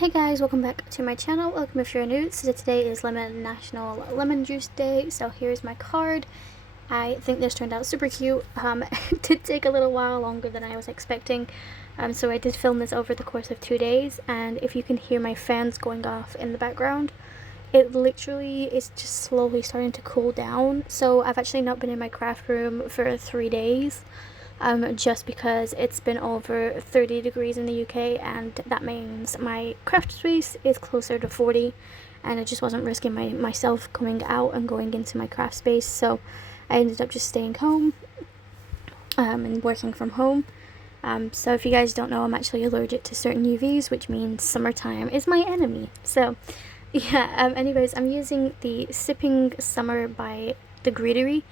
Hey guys, welcome back to my channel. Welcome if you're new. So today is National Lemon Juice Day, so here's my card. I think this turned out super cute. It did take a little while, longer than I was expecting, so I did film this over the course of 2 days, and if you can hear my fans going off in the background, it literally is just slowly starting to cool down. So I've actually not been in my craft room for 3 days. Just because it's been over 30 degrees in the UK, and that means my craft space is closer to 40, and I just wasn't risking myself coming out and going into my craft space, so I ended up just staying home and working from home. So if you guys don't know, I'm actually allergic to certain UVs, which means summertime is my enemy. So yeah, anyways, I'm using the Sipping Summer by the GREETERY.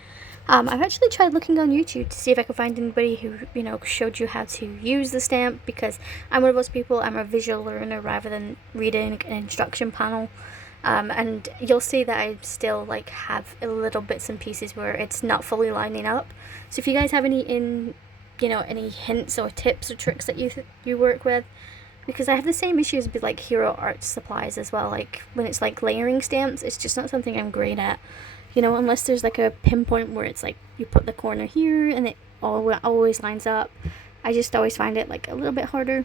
I've actually tried looking on YouTube to see if I could find anybody who, showed you how to use the stamp, because I'm one of those people, I'm a visual learner rather than reading an instruction panel. And you'll see that I still, have a little bits and pieces where it's not fully lining up. So if you guys have any any hints or tips or tricks that you work with, because I have the same issues with, Hero Art supplies as well. When it's, layering stamps, it's just not something I'm great at. Unless there's a pinpoint where it's you put the corner here and it always lines up. I just always find it a little bit harder.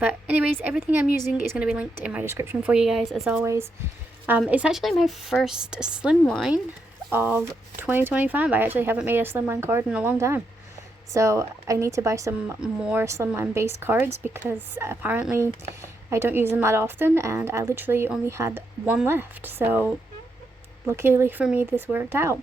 But anyways, everything I'm using is going to be linked in my description for you guys, as always. It's actually my first slimline of 2025. I actually haven't made a slimline card in a long time. So I need to buy some more slimline based cards, because apparently I don't use them that often, and I literally only had one left. So luckily for me, this worked out.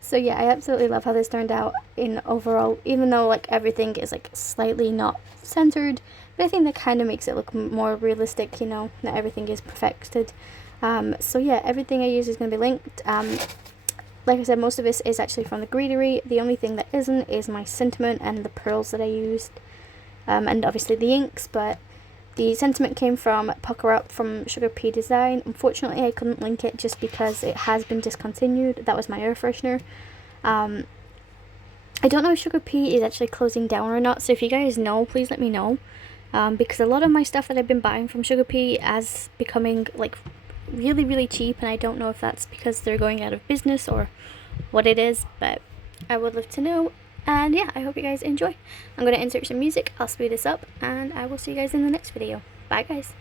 So yeah, I absolutely love how this turned out in overall, even though everything is slightly not centered, but I think that kind of makes it look more realistic, that everything is perfected. So yeah, everything I use is going to be linked. Like I said, most of this is actually from the GREETERY. The only thing that isn't is my sentiment and the pearls that I used, and obviously the inks, but the sentiment came from Pucker Up from Sugar Pea Design. Unfortunately, I couldn't link it just because it has been discontinued. That was my air freshener. I don't know if Sugar Pea is actually closing down or not, so if you guys know, please let me know. Because a lot of my stuff that I've been buying from Sugar Pea is becoming really, really cheap, and I don't know if that's because they're going out of business or what it is, but I would love to know. And yeah, I hope you guys enjoy. I'm going to insert some music, I'll speed this up, and I will see you guys in the next video. Bye guys.